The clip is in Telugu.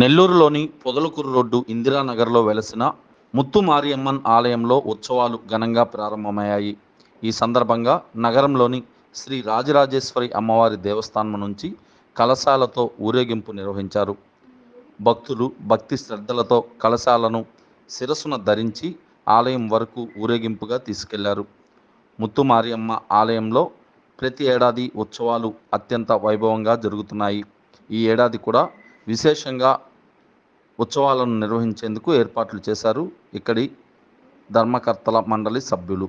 నెల్లూరులోని పొదలకూరు రోడ్డు ఇందిరానగర్లో వెలసిన ముత్తు మారియమ్మన్ ఆలయంలో ఉత్సవాలు ఘనంగా ప్రారంభమయ్యాయి. ఈ సందర్భంగా నగరంలోని శ్రీ రాజరాజేశ్వరి అమ్మవారి దేవస్థానం నుంచి కలశాలతో ఊరేగింపు నిర్వహించారు. భక్తులు భక్తి శ్రద్ధలతో కలశాలను శిరస్సున ధరించి ఆలయం వరకు ఊరేగింపుగా తీసుకెళ్లారు. ముత్తు మారియమ్మ ఆలయంలో ప్రతి ఏడాది ఉత్సవాలు అత్యంత వైభవంగా జరుగుతున్నాయి. ఈ ఏడాది కూడా విశేషంగా ఉత్సవాలను నిర్వహించేందుకు ఏర్పాట్లు చేశారు ఇక్కడి ధర్మకర్తల మండలి సభ్యులు.